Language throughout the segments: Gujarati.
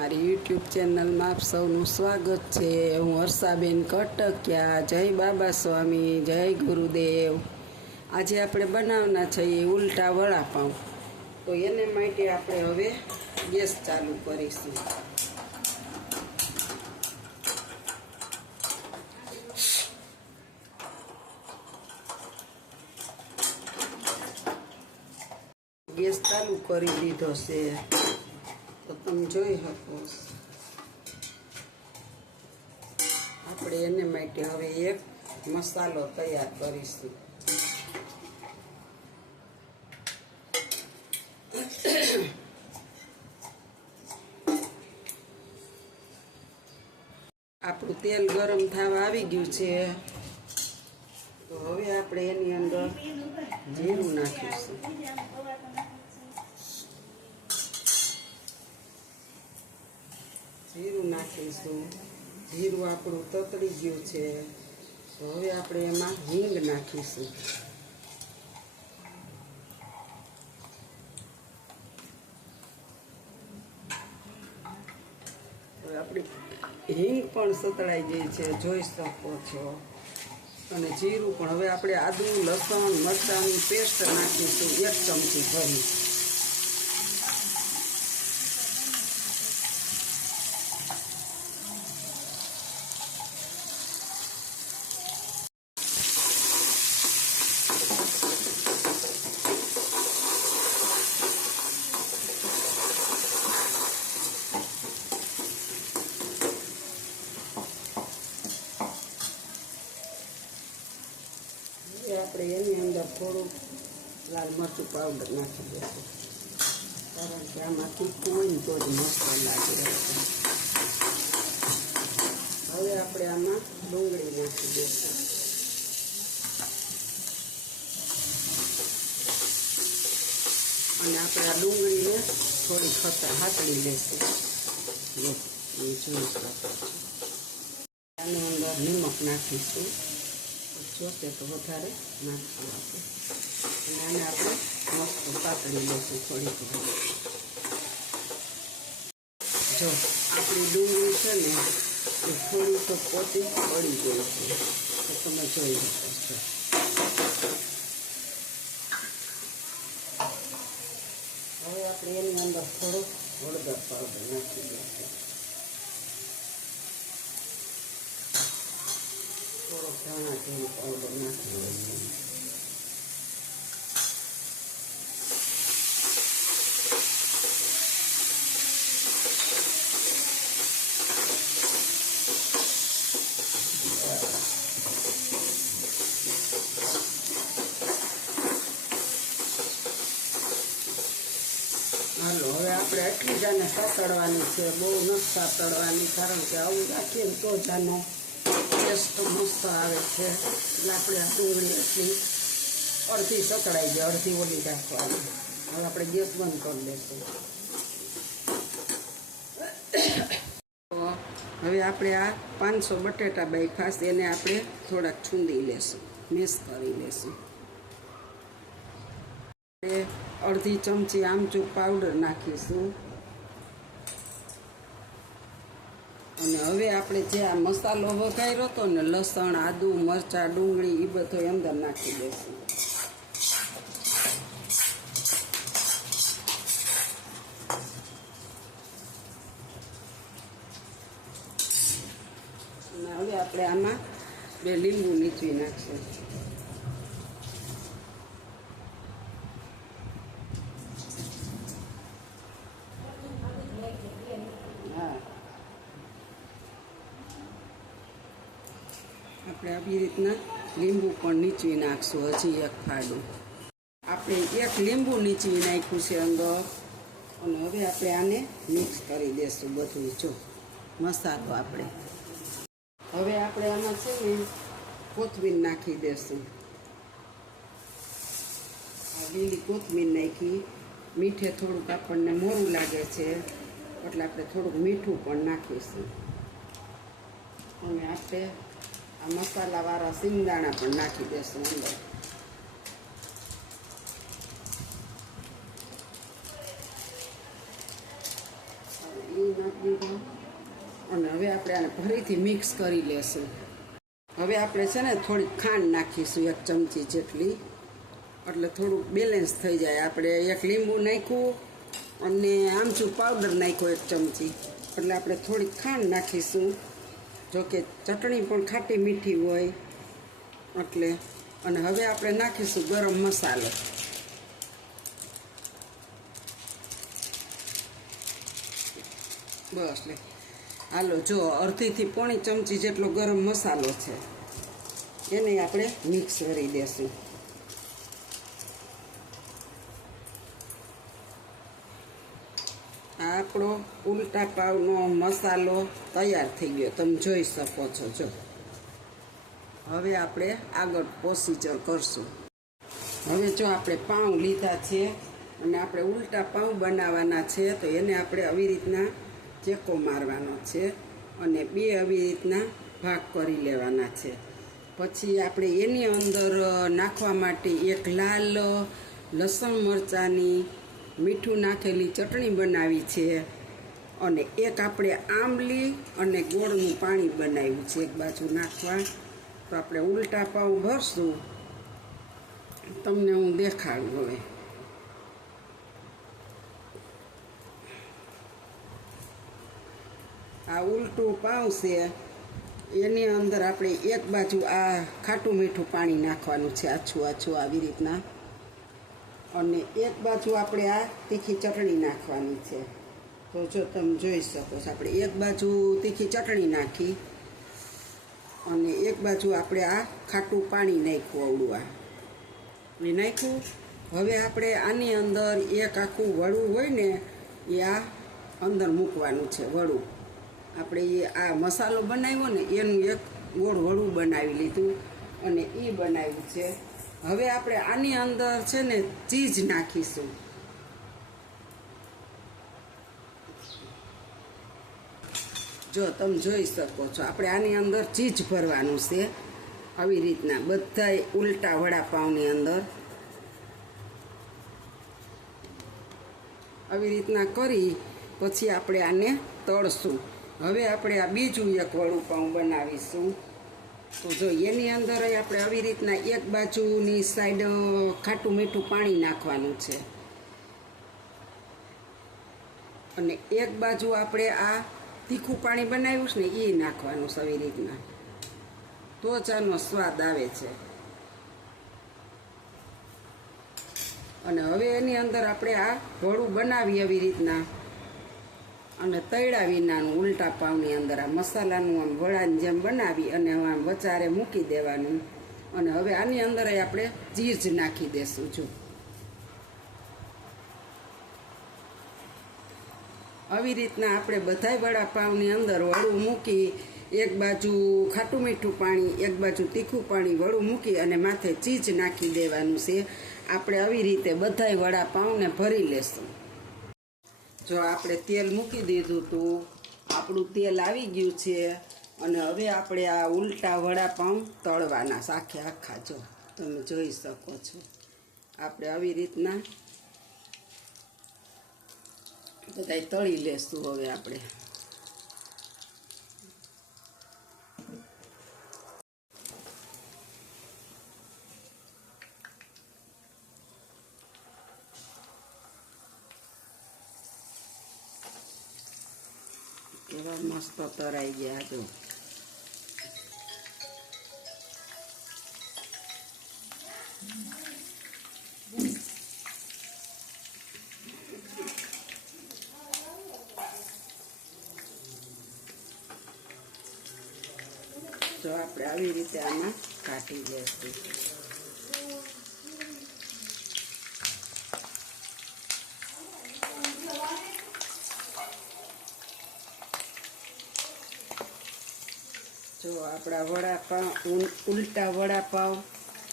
મારી યુટ્યુબ ચેનલમાં આપ સૌનું સ્વાગત છે। હું હર્ષાબેન કટકિયા। જય બાબા સ્વામી, જય ગુરુદેવ। આજે આપણે બનાવવાના છીએ ઉલટા વડાપાઉં। તો એને માટે આપણે હવે ગેસ ચાલુ કરીશું। ગેસ ચાલુ કરી દીધો છે તો તમે જોઈ શકો। આપણે એને માટે હવે એક મસાલો તૈયાર કરીશું। આપણું તેલ ગરમ થવા આવી ગયું છે તો હવે આપણે એની અંદર જીરું નાખીશું। જીરું નાખીશું। જીરું આપણું તતડી ગયું છે તો હવે આપણે એમાં હિંગ નાખીશું। હવે આપણી હિંગ પણ સતળાઈ ગઈ છે, જોઈ શકો છો। અને જીરું પણ। હવે આપણે આદુ, લસણ, મરચાંની પેસ્ટ નાખીશું 1 ચમચી ભરી। આપણે એની અંદર થોડું લાલ મરચું પાવડર નાખી દઈશું, કારણ કે આમાં તીખું હોય ને તો જ મસ્ત લાગે। હવે આપણે આમાં ડુંગળી નાખી દઈશું। અને આપણે આ ડુંગળીને થોડી હાથળી લઈશું। જોઈ શકો છો। આની અંદર નિમક નાખીશું, જોશે તો વધારે નાખશું આપણે। અને આને આપણે મસ્ત પાતળી લઈશું થોડીક વાર। જો આપણી ડુંગળી છે ને એ થોડી તો પોતી પડી ગઈ છે, તો તમે જોઈ શકો છો। હવે આપણે એની અંદર થોડુંક હળદર પાવડર નાખી દઈશું, થોડોક ધાણા જીરું પાવડર નાખી દઈશું। હાલો, હવે આપણે એટલી જ આને સાતળવાની છે, બહુ નથી સાતળવાની, કારણ કે આવું રાખીએ ને તો જ આનો ટેસ્ટ મસ્ત આવે છે। એટલે આપણે આ ડુંગળી એટલી અડધી સતળાઈ જાય, અડધી ઓલી રાખવાની। હવે આપણે ગેસ બંધ કરી દઈશું। હવે આપણે આ 500 બટેટા બાફ્યા છે, એને આપણે થોડાક છૂંદી લેશું, મિક્સ કરી લેશું। અડધી ચમચી આમચૂર પાવડર નાખીશું। અને હવે આપણે જે આ મસાલો વઘાર્યો હતો ને, લસણ, આદુ, મરચાં, ડુંગળી, એ બધો અંદર નાખી દઈશું। અને હવે આપણે આમાં 2 લીંબુ નીચવી નાખશું। આપણે આવી રીતના લીંબુ પણ નીચવી નાખશું, હજી એક ફાડું। આપણે 1 લીંબુ નીચવી નાખ્યું છે અંદર। અને હવે આપણે આને મિક્સ કરી દઈશું બધું। જો મસાલો આપણે હવે આપણે આમાં છે ને કોથમીર નાખી દઈશું। આ લીલી કોથમીર નાખી। મીઠે થોડુંક આપણને મોરું લાગે છે એટલે આપણે થોડુંક મીઠું પણ નાખીશું। અને આપણે આ મસાલાવાળા સિંગદાણા પણ નાખી દઈશું અંદર। એ નાખી દીધો અને હવે આપણે આને ફરીથી મિક્સ કરી લેશું. હવે આપણે છે ને થોડીક ખાંડ નાખીશું 1 ચમચી જેટલી, એટલે થોડુંક બેલેન્સ થઈ જાય. આપણે 1 લીંબુ નાખ્યું અને આમચૂર પાવડર નાખ્યો 1 ચમચી, એટલે આપણે થોડીક ખાંડ નાખીશું. જોકે ચટણી પણ ખાટી મીઠી હોય એટલે. અને હવે આપણે નાખીશું ગરમ મસાલો. બસ લે હાલો, જો અડધીથી પોણી ચમચી જેટલો ગરમ મસાલો છે, એને આપણે મિક્સ કરી દેશું. આપણો ઉલટા પાવનો મસાલો તૈયાર થઈ ગયો, તમે જોઈ શકો છો. જો હવે આપણે આગળ પ્રોસીજર કરશું. હવે જો આપણે પાઉં લીધા છે અને આપણે ઉલટા પાઉં બનાવવાના છે, તો એને આપણે આવી રીતના ચેકો મારવાનો છે અને 2 આવી રીતના ભાગ કરી લેવાના છે. પછી આપણે એની અંદર નાખવા માટે 1 લાલ લસણ મરચાંની મીઠું નાખેલી ચટણી બનાવી છે અને 1 આપણે આંબલી અને ગોળનું પાણી બનાવ્યું છે એક બાજુ નાખવા. તો આપણે ઉલટા પાઉં ભરશું, તમને હું દેખાડું. હવે આ ઉલટું પાઉં છે, એની અંદર આપણે એક બાજુ આ ખાટું મીઠું પાણી નાખવાનું છે, આછું આછું આવી રીતના, અને એક બાજુ આપણે આ તીખી ચટણી નાખવાની છે. તો જો તમે જોઈ શકો છો, આપણે એક બાજુ તીખી ચટણી નાખી અને એક બાજુ આપણે આ ખાટું પાણી નાખ્યું, અવળું આ એ નાખ્યું. હવે આપણે આની અંદર એક આખું વડું હોય ને, એ આ અંદર મૂકવાનું છે. વડું આપણે એ આ મસાલો બનાવ્યો ને એનું એક ગોળ વડું બનાવી લીધું અને એ બનાવ્યું છે. હવે આપણે આની અંદર છે ને ચીઝ નાખીશું. જો તમે જોઈ શકો છો, આપણે આની અંદર ચીઝ ભરવાનું છે આવી રીતના બધાય ઉલટા વડાપાઉંની અંદર આવી રીતના કરી પછી આપણે આને તળશું. હવે આપણે આ બીજું એક વડાપાઉં બનાવીશું. તો જો એની અંદર આપણે આવી રીતના એક બાજુની સાઈડ ખાટું મીઠું પાણી નાખવાનું છે અને એક બાજુ આપણે આ તીખું પાણી બનાવ્યું છે ને એ નાખવાનું છે આવી રીતના. તો જ આનો સ્વાદ આવે છે. અને હવે એની અંદર આપણે આ વડું બનાવી આવી રીતના અને તળ્યા વિનાનું ઉલટા પાઉંની અંદર આ મસાલાનું આમ વડાની જેમ બનાવી અને આમ વચારે મૂકી દેવાનું. અને હવે આની અંદર આપણે ચીઝ નાખી દેશું. જો આવી રીતના આપણે બધાય વડાપાઉંની અંદર વડું મૂકી, એક બાજુ ખાટું મીઠું પાણી, એક બાજુ તીખું પાણી, વડું મૂકી અને માથે ચીઝ નાખી દેવાનું છે. આપણે આવી રીતે બધાય વડાપાઉંને ભરી લેશું. જો આપણે તેલ મૂકી દીધું હતું, આપણું તેલ આવી ગયું છે અને હવે આપણે આ ઉલટા વડાપાઉં તળવાના આખે આખા. જો તમે જોઈ શકો છો, આપણે આવી રીતના બધાય તળી લેશું. હવે આપણે કેવા મસ્ત તરાઈ ગયા. જો જો આપણે આવી રીતે આમાં કાઢી લેશું. જો આપણા વડાપાઉં ઉલટા વડાપાઉં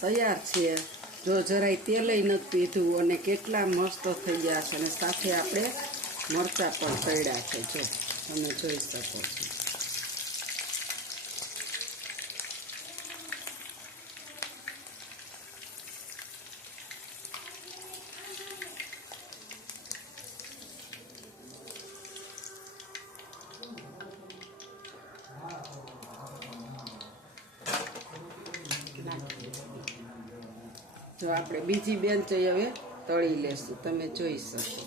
તૈયાર છે. જો જરાય તેલય નથી પીધું અને કેટલા મસ્ત થઈ ગયા છે. અને સાથે આપણે મરચાં પણ તળ્યા છે. જો તમે જોઈ શકો છો. જો આપણે બીજી બેન્ચ હવે તળી લેશું, તમે જોઈ શકો.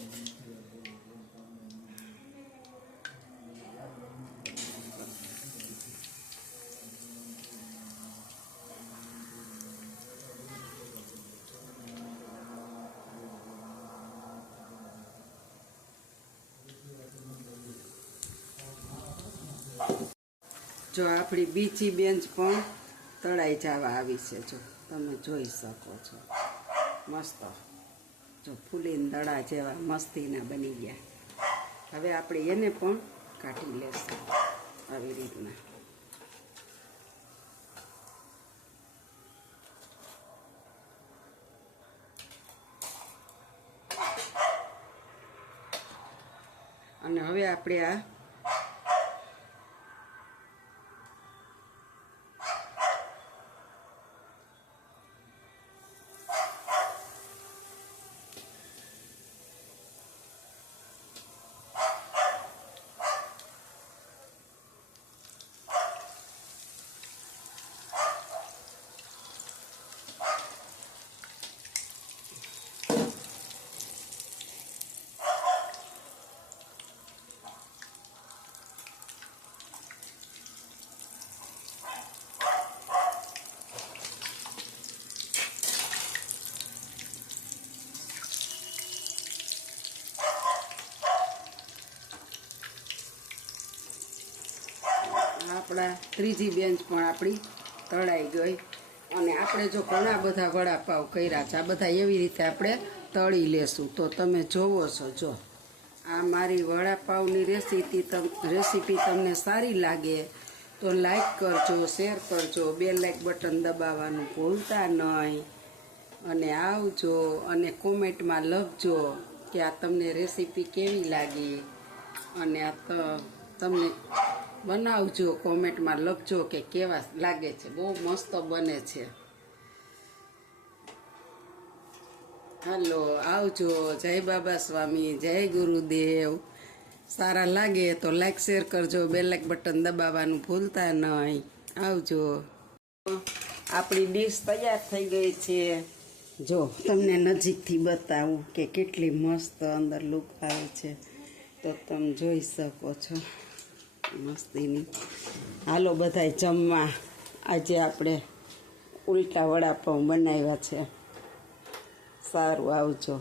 જો આપણી બીજી બેન્ચ પણ તળાઈ જવા આવી છે. જો તમે જોઈ શકો છો, મસ્ત. જો ફૂલીને દડા જેવા મસ્તીના બની ગયા. હવે આપણે એને પણ કાઢી લેશું આવી રીતના. અને હવે આપણે આ આપણા ત્રીજી બેન્ચ પણ આપણી તળાઈ ગઈ. અને આપણે જો ઘણા બધા વડાપાવ કર્યા છે, આ બધા એવી રીતે આપણે તળી લેશું. તો તમે જોવો છો, જો આ મારી વડાપાવની રેસીપી તમને સારી લાગે તો લાઈક કરજો, શેર કરજો, બે લાઈક બટન દબાવવાનું ભૂલતા નહીં. અને આવજો અને કોમેન્ટમાં લખજો કે આ તમને રેસીપી કેવી લાગી. અને આ તમને બનાવજો, કોમેન્ટમાં લખજો કે કેવા લાગે છે. બહુ મસ્ત બને છે. હાલો, આવજો. જય બાબા સ્વામી, જય ગુરુદેવ. સારા લાગે તો લાઈક શેર કરજો, બે લાઈક બટન દબાવવાનું ભૂલતા નહીં. આવજો. આપણી ડીશ તૈયાર થઈ ગઈ છે. જો તમને નજીકથી બતાવું કે કેટલી મસ્ત અંદર લુક આવે છે, તો તમે જોઈ શકો છો મસ્તીની. હાલો બધાય જમવા. આજે આપણે ઉલટા વડાપાઉં બનાવ્યા છે. સારું, આવજો.